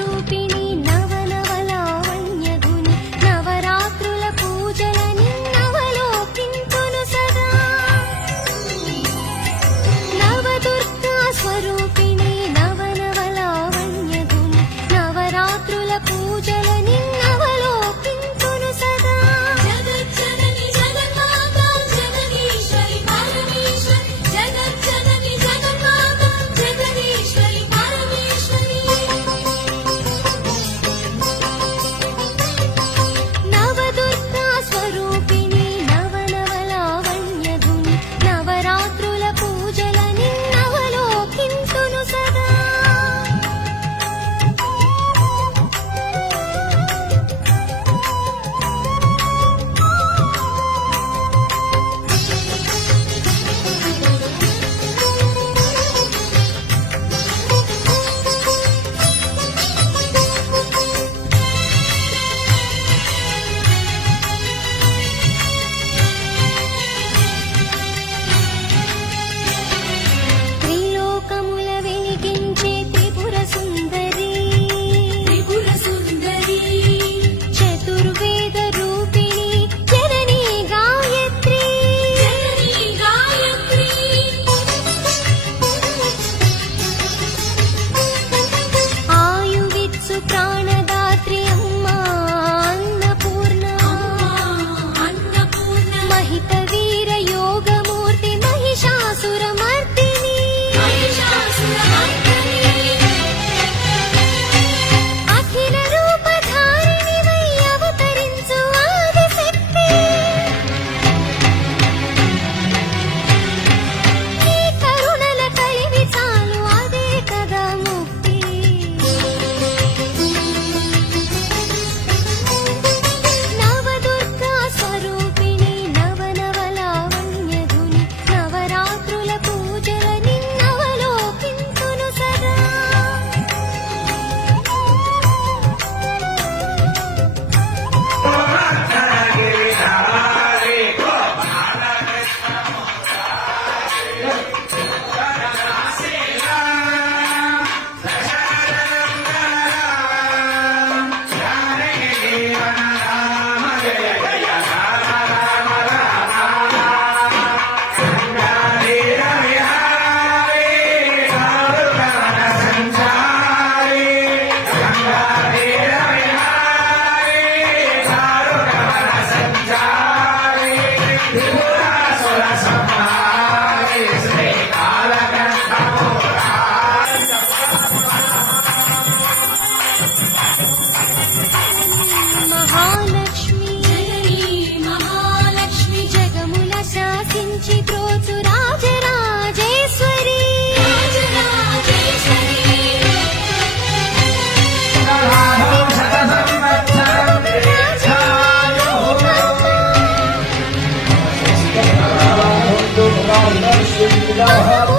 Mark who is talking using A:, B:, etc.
A: रूपिणी
B: coração.
A: love her.